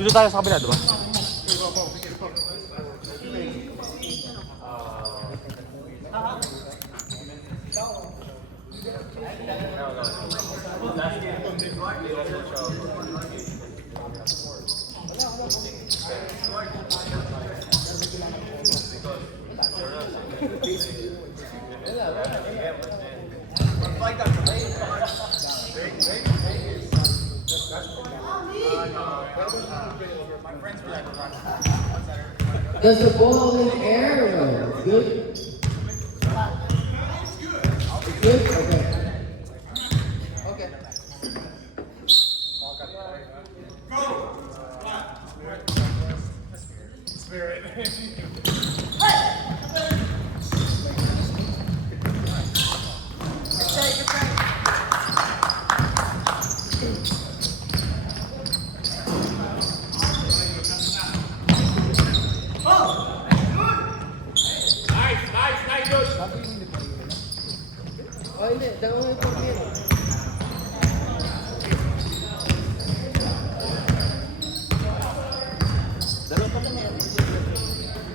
Dito tayo sa kabila, diba? Does the ball in the air? No. It's good? It's good? Okay. Okay. Oh, hindi. Dalawa yung pag-game. Dalawa pa na yan.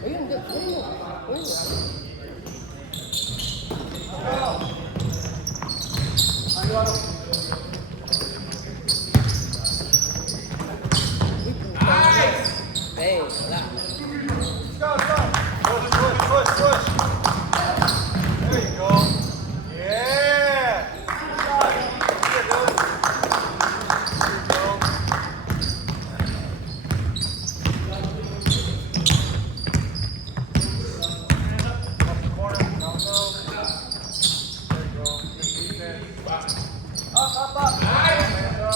Ayun, ayun. Ayun. Nice! Hey, wala. Go, go! Push, push, push, push! There you go. Yeah! Good, dude. There you go. Up the corner, down low. There you go. Defense. Up, up, up. Hands up.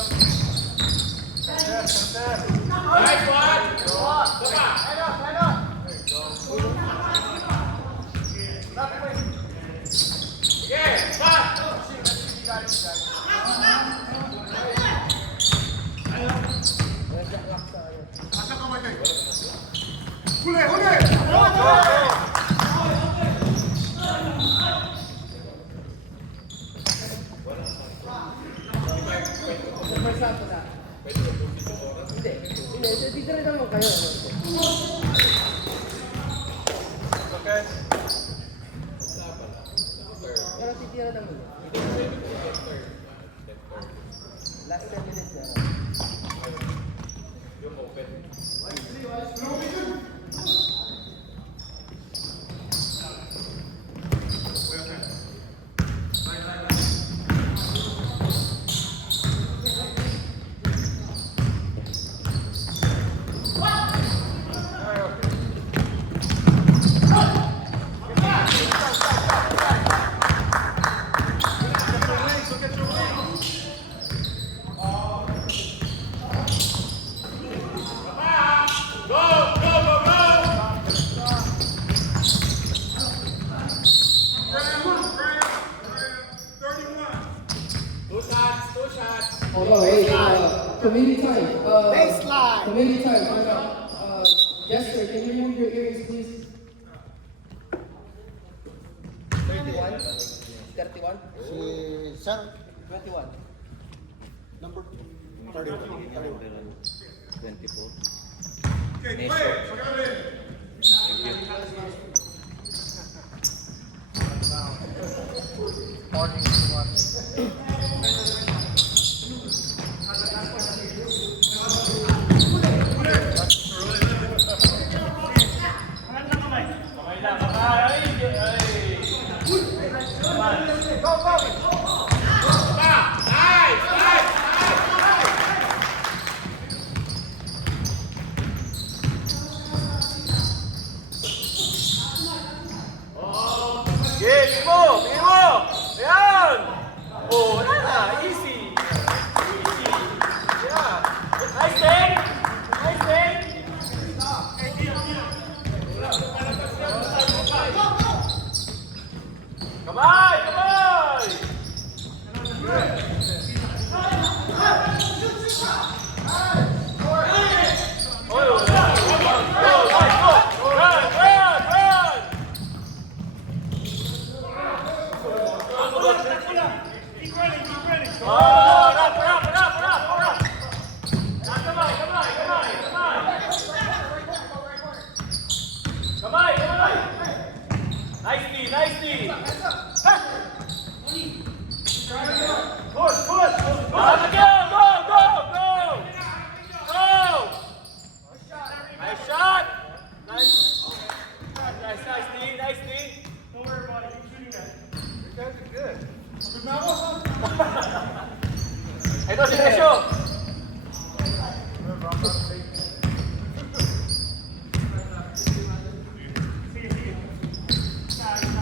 Contest, contest. Nice one! Go. Head up, head up. There you go. Stop it. Yeah, stop! You got it, you got it. Huli, huli! Go, go, go! First half na. Hindi. Hindi. Dito rin naman kayo. Okay. Pero titira naman. Last 10 minutes na. Oh, hey, community time. Baseline. Community time. Jester, can you remove your earrings, please? 31? 31? Si Sir, 21. number 31. 24. Okay, play.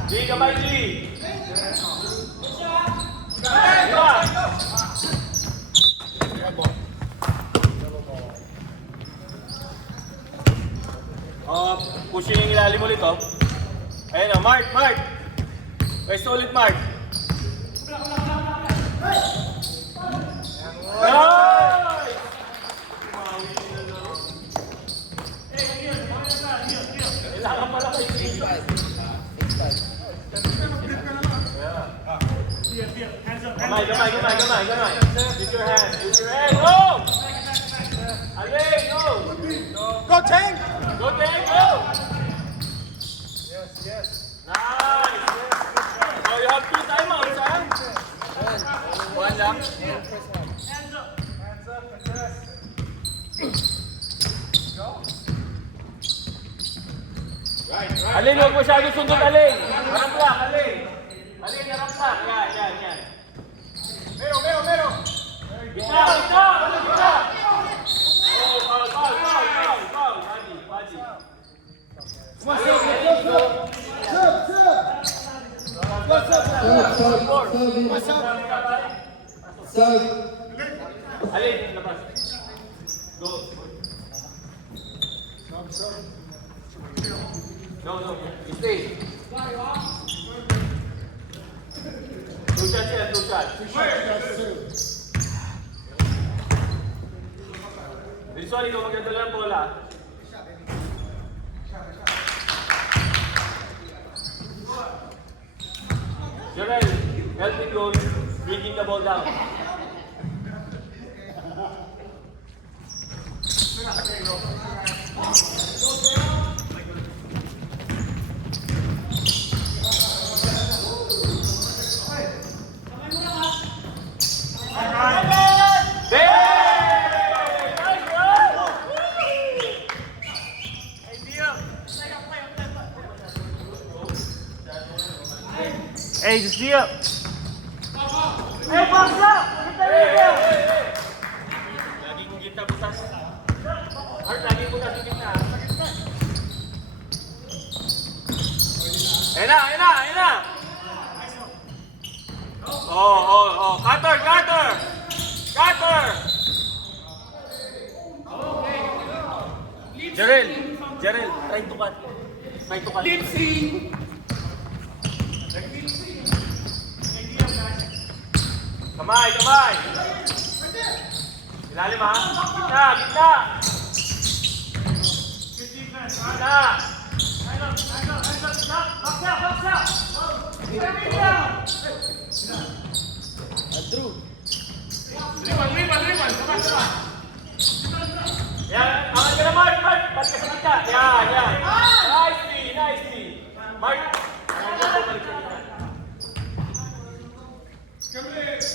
G, kamay G. Pushing yung ilalim ulit, oh. Ayun, oh. Mark, Mark. Pwesto ulit, Mark. Nice! Kailangan pala kayo dito. Gamay. Use your hand. Go! Alin, go! Go, Cheng! Go, Tank, go! Yes. Nice! So you have 2 timeouts, ha? One lang. Hands up, contest. Go. Right. Alin, huwag masyadong sundot, Alin. Harap lang, Alin. Alin, harap lang. Yan. Mero. Gitna! Alin, gitna! Oh, foul. Body. Alin, labas. Go. No. Stay. 2 shots yan, 2 shots. Wilson, ikaw magdadala ng bola. Jarrell, help me go bringing the ball down. Hey, just be up. Hey, box up! Lagi kong gitna butas. Art, lagi butas yung gitna. Ayun na! Oh. Cutter! Jarrell, try to cut. Kamay! Ilalim, ha? Gitna! Andrew. Yan, angat ka na, Mark! Ba't ka sa kita? Yan! Nicely! Mark!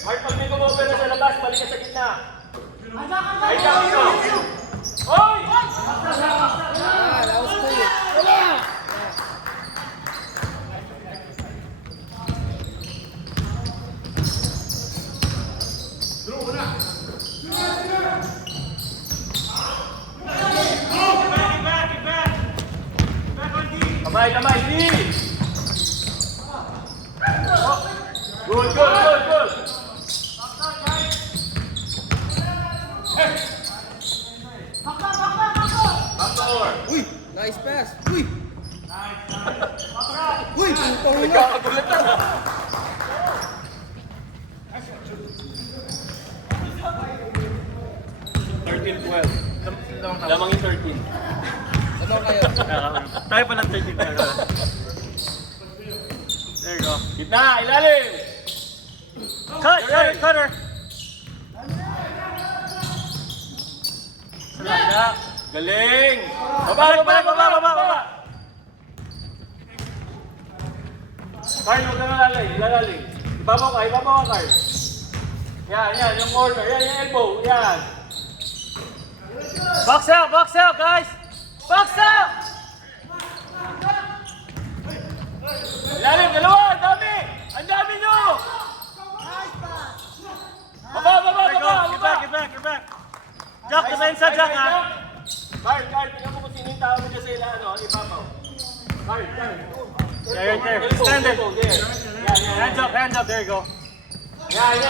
Mark, pag may kumover na sa labas, balik ka sa gitna. Ay, dami ka! Oy! That was cool. Kamay, please! Good! Uy! Nice pass! Uy! Uy! Putong ina! Nagkakagulat na. Lamang yung 13. Ano kayo? Tayo pa ng 13 na. There you go. Gitna, ilalim! Cutter! Galing! Baba! Carl, huwag ka lalaling. Ibabaw ka, Carl. Yan, yung corner. Yan, yung elbow. Yan. Box out, guys! Box out! Ilalim, dalawa! Ang dami nyo! Baba! Get back! Jack, Pasensya dyan, ha? Carl, tingnan mo kung sino yung tao mo dyan sa ibabaw. Carl. There. Stand it. Hands up, there you go. Yan.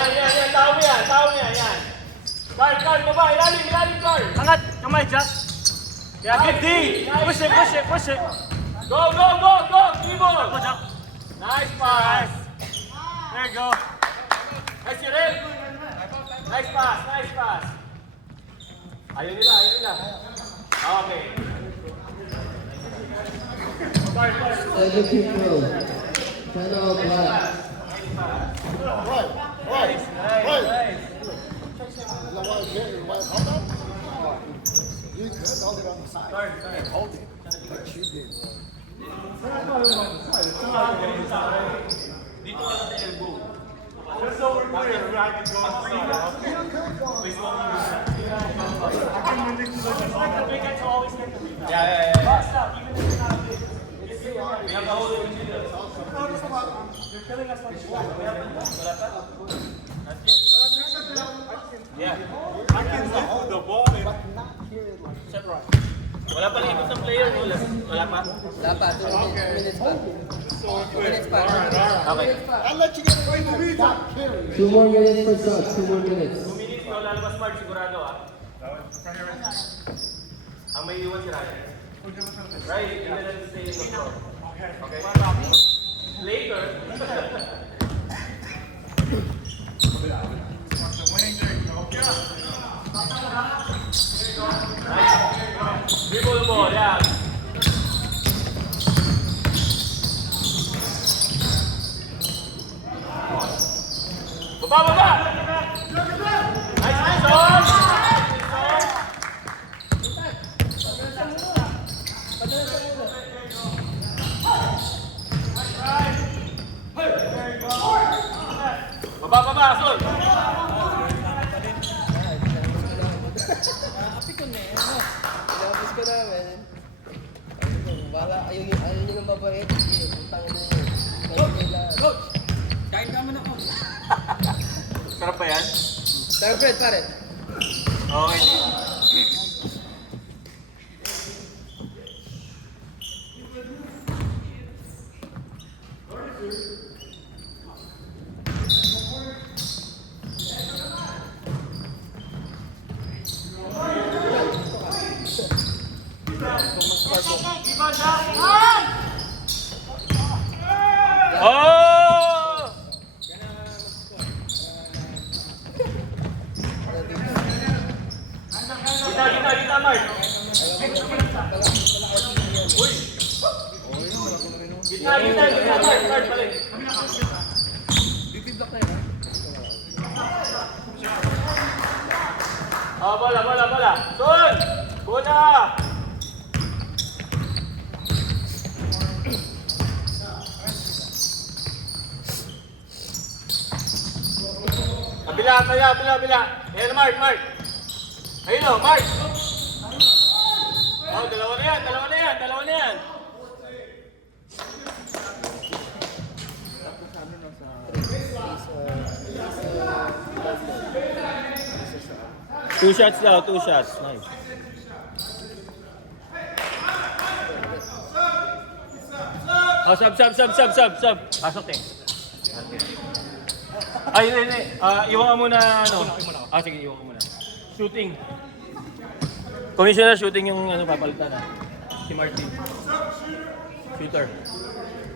Tao mo yan. Carl, baba, ilalim, Carl. Angat, kamay, Jack. Yeah, get D. Push it. Go. Dribble. Go, Jack. Nice pass. There you go. Nice, Cyril. Nice pass. Ayun nila. Okay. Second free throw. Channel Black. Just so we're clear, I can go outside. I can lift the ball and Wala pa limit ng player. Wala pa. Wala pa, 2 minutes pa. 2 minutes pa. Okay. I'll let you get away with it. Stop carrying. 2 more minutes for shots, 2 more minutes. 2 minutes ko lalabas Mark, sigurado Ang may iwan si Ryan. Right, you let him stay in the floor. Okay? Later. Dribble the ball, yeah. Baba! Nice on! Baba, Sol! Ilabas ko namin. Baka ayaw nyo ng mabait. Putang na yun. Coach! Kahit naman ako. Sarap ba yan? Sarap bread, pare. Okay. Oh! Kita, Mark. Uy! Kita, Mark, balik. Oh, bola. Sun! Bola! Kabila. Ayan, Mark. Ayun o, Mark. Oh, dalawa na yan. Two shots. Nice. Oh, sub. Pasok eh. Ay, hindi. Iwan ka muna, sige, iwan ka muna. Shooting. Commissioner shooting yung papalitan si Martin. Shooter.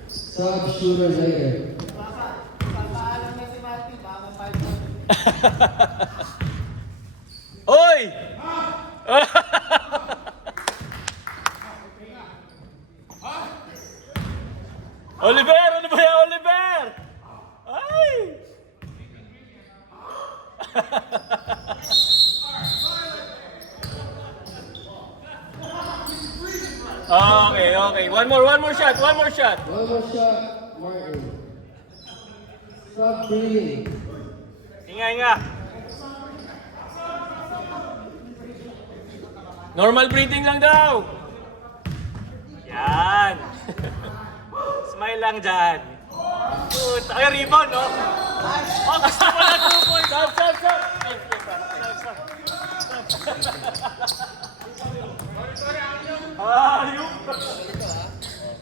Sub shooter later. Oy! Oliver! Ano ba yan, Oliver? Ay! Okay. One more shot. One more shot, Martin. Stop breathing. Inga. Normal breathing lang daw. Yan. Smile lang dyan. Good. Ay, rebound, no? Oh, gusto mo na 2 points. Stop. Ayun! Ganito ha.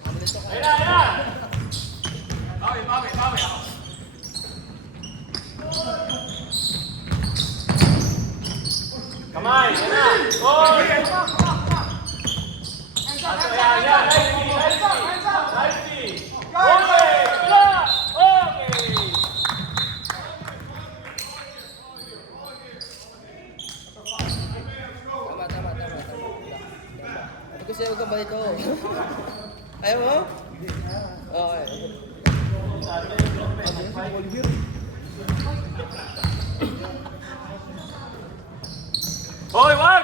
Ganito ka. Ayan na, ayan na! Kamay, ayan na! Gol! Ayan, ayan, nicely, nicely! Okay! Wala! Okay! Tama. Sabi ko sa'yo, huwag kang balito. Ayaw mo? Okay. Hoy, wag!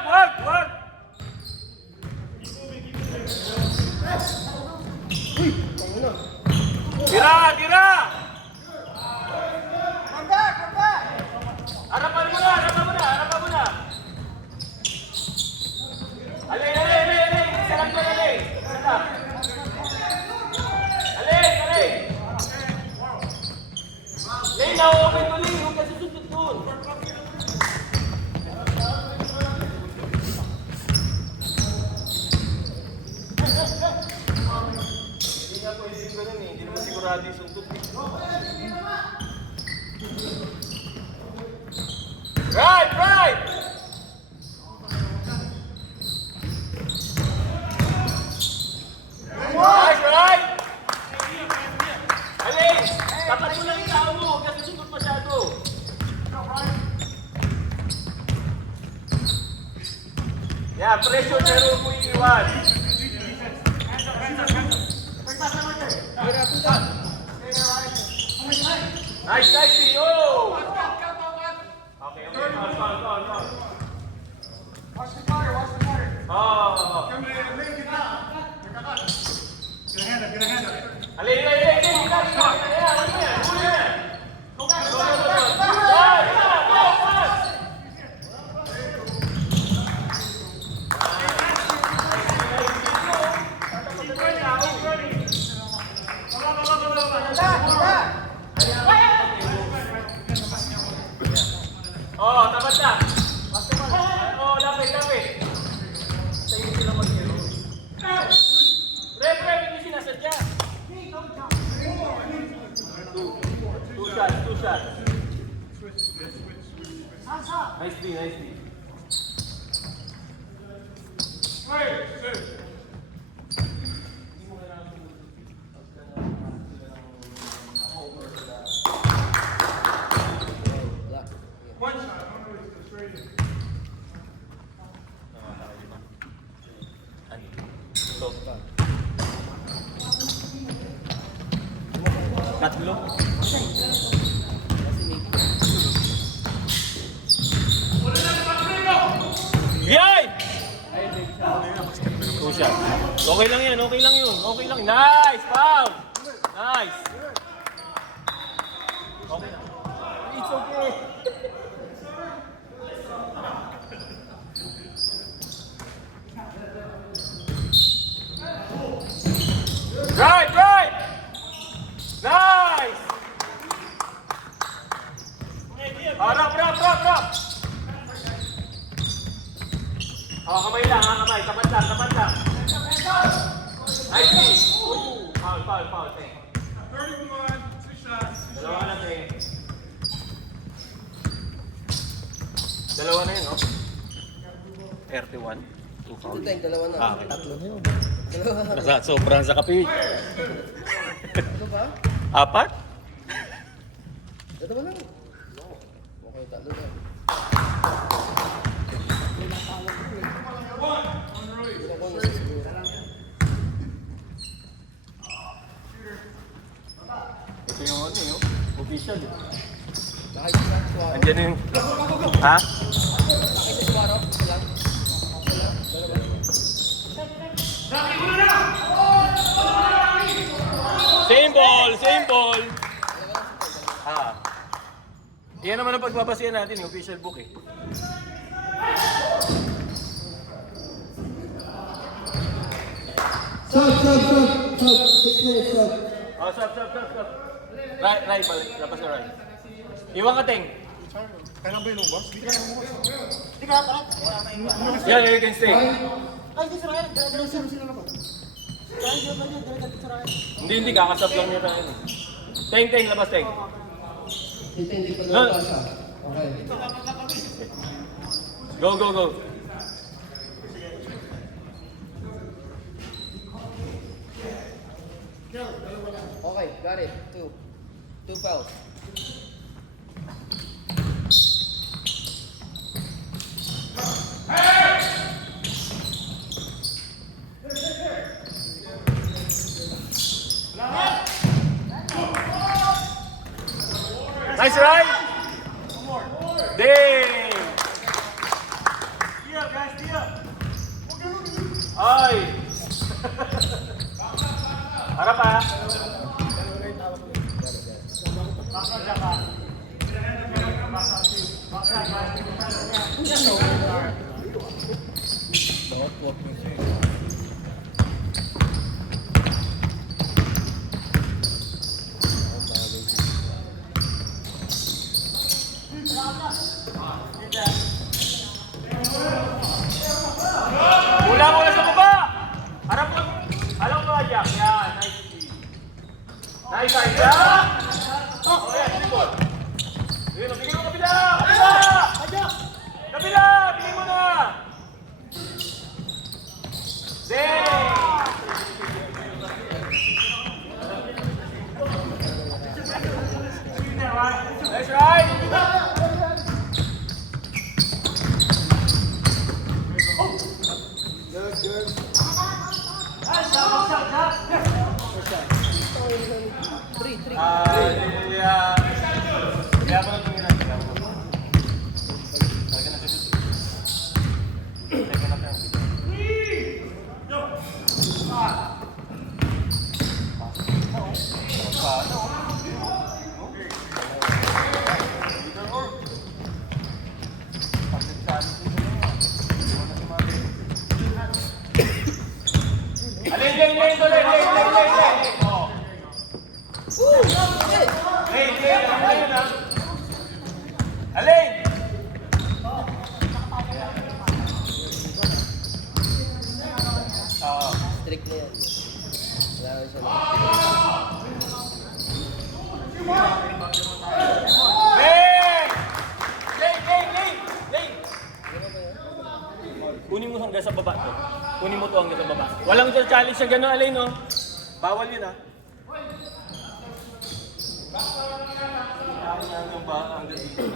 Tira! Harapan mo na! Alin! Isa lang doon, alin! Isa lang! Alin! Lane, na-open mo, Lane! Huwag ka susundot doon! Hindi nga pwede yung ganun eh. Hindi naman sigurado yung sundot eh. Right! Nice, right! Alin! Tapat mo lang yung tao mo! Huwag ka susundot masyado! Yeah, pressure pero huwag mo iiwan! Nice, yo! Okay. Foul. Watch the fire. Oh. Come here, make it up. Get a hand up. Alin. Oh, tapat na. Oh, lapit. Sa'yo sila mag-hero. Rep, hindi sinasadya. Two shots. Nicely. One shot. I don't know if it's frustrated. Tatlo. Yay! Two shot. Okay lang yan. Nice! Foul! Nice! Okay lang. It's okay. Right! Nice! Drop! Oh, kamay lang, kamay. Tapat lang. Nice! Foul. 31, 2 shots. Dalawa na eh. Dalawa na yun, no? 31. 2 foul. Ito tayong dalawa na. Okay. Tatlo na yun. Dalawa na. Sobrang sa kape. Ito ba? 4? Ito ba lang? Okay, tatlo na. Ilang ko na siguro. Ito yung ano yun. Official. Nakita sa suwaro. Andiyan yung... Ha? Nakita sa suwaro. Ito lang. Dalawa. Same ball. Yan naman ang pagbabasihan natin, yung official book eh. Stop. 6 minutes, stop. Oh, stop. Right, balik. Lapas na right. Iwan ka, Teng. Kailan ba yung lumabas? Hindi ka lumabas. Yeah, you can stay. Hindi, kakasap lang niya tayo. Teng, labas, Teng. Hindi pa lumabas ah. Okay. Go. Okay, got it. Two fouls. Nice ride! Ding! Ay! Harap ha! Ulang mo na sa baba! Harap mo! Alam mo, Jack. Yan, nice. Nice, Jack! Oh, yan, likod. Bigay mo kabila! Kabila! Bigay mo na! Ding! Nice ride! Kaya pa lang tumira. Alin. Strict na yan. Wala ko siya. Lane! Kunin mo hanggang sa baba to. Kunin mo to hanggang sa baba. Walang challenge sa gano'n, Alain, no? Bawal yun, ha? Hanggang ba? Hanggang dito.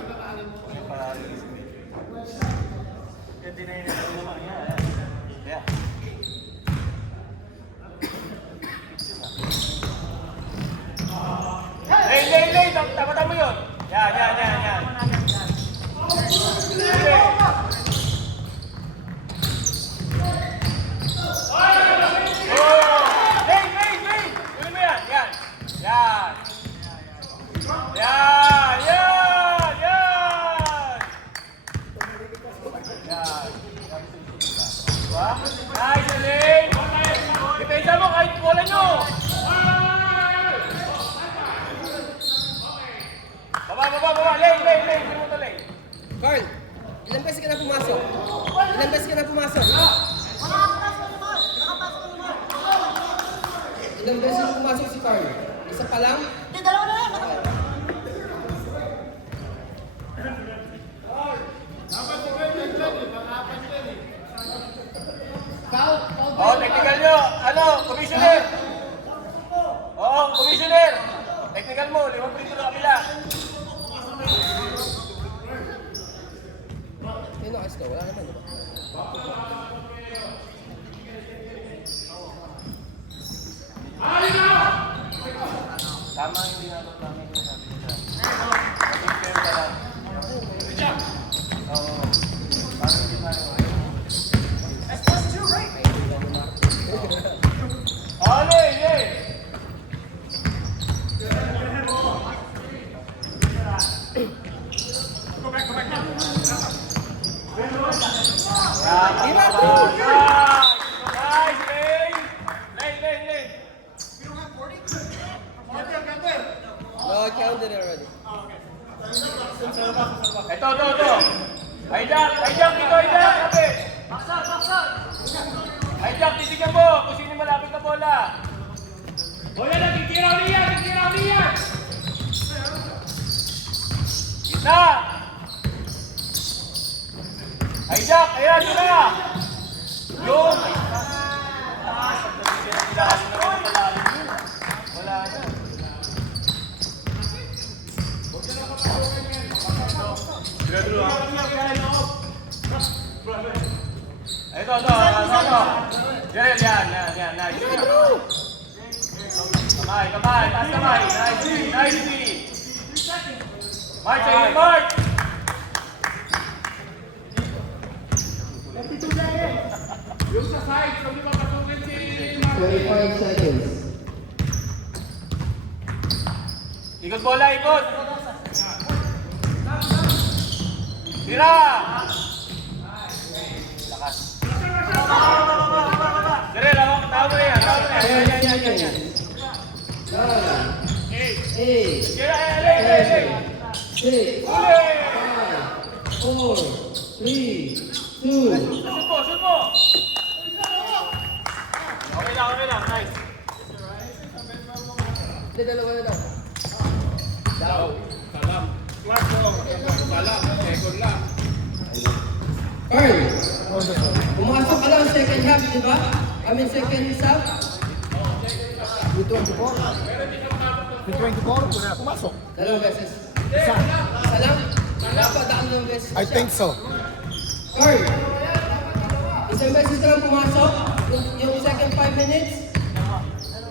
Hindi na yun. Yeah. Lane! Tapatan mo yun! Yan. Nice, Alain! Depensa mo kahit bola nyo! Baba! Lane! Hindi mo to, Lane! Carl, ilang beses ka na pumasok? Ilang beses pumasok si Carl? Isa pa lang? Hindi, dalawa na lang. Oh, technical nyo! Commissioner! Commissioner! Technical mo, 5 prito na kabila. Sino ayos ka? Wala naman, diba? Tama yung ginagawa namin yung sabi niya. Maging fair ka lang. Oo. Parang hindi tayo. Lane! Nice, Lane! Lane! No, Ito. Hijack, dito, hijack, kapit. Hijack, titigan mo kung sino yung malapit na bola. Bola na, titira uliya. Gitna. Hijack, ayan, sila. Yung. Wala na. Ito. Yan. Nice. Kamay. Taas kamay. Nice. Mark, sa'yo, Mark. Yung sa side, so di ba pasukin si 25 seconds. Ikot bola. Tira. Lakas. Dire, tao mo yan. 10 seconds. 9, 8, Tira, 6, 5, 4, 3, 2, Shoot mo. Okay lang. Nice. Hindi, dalawa na lang. Salam. Flash ball. Salam. Second lang. Carl, pumasok ka lang second half, di ba? Second half. May 24? May 24? Wala pumasok. Dalawang beses. Isa. Isa lang? Dapat dalawang beses I siya. think so. Carl, isang beses ka lang pumasok, yung second 5 minutes.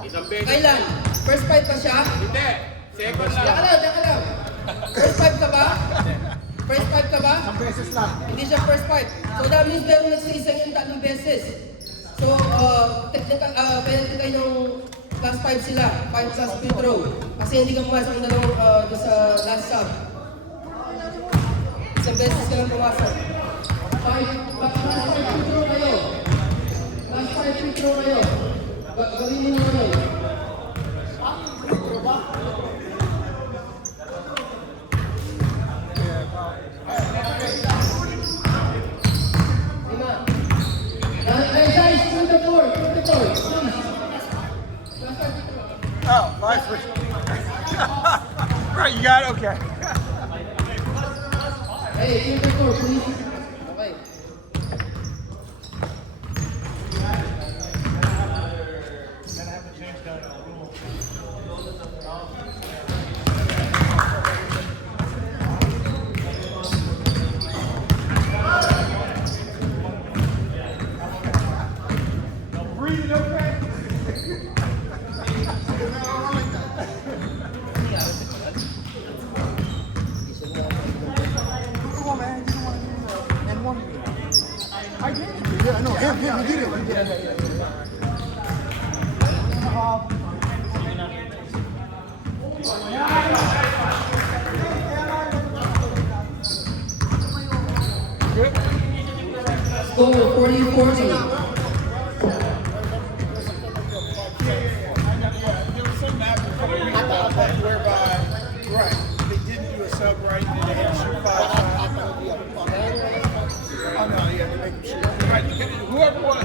Isang beses. Kailan? First 5 pa siya? Hindi. Second lang. Teka lang. First 5 ka ba? First 5 ka ba? Isang beses lang. Hindi siya first 5. So that means meron nagsiisang yung tatlong beses. So, penalty kayo ng plus 5 sila. 5 plus free throw. Kasi hindi ka pumasok ng dalawang doon sa last sub. Isang beses ka lang pumasok. 5 plus 5 free throw kayo. Plus 5 free throw kayo. Gawin mo nyo kayo. Lima. Guys, to the floor, please. Oh, nice. Right, you got it? Okay. Hey, to the floor, please. Okay. Breathe it okay? Come on, man. You don't want to do and one. I did. Yeah, I know. Him, he did it. He did it. Score 40-40. There was some after whereby, right, they didn't do a sub right, and they had to shoot 5 times. Oh, no, yeah, they make them shoot. Right, whoever was.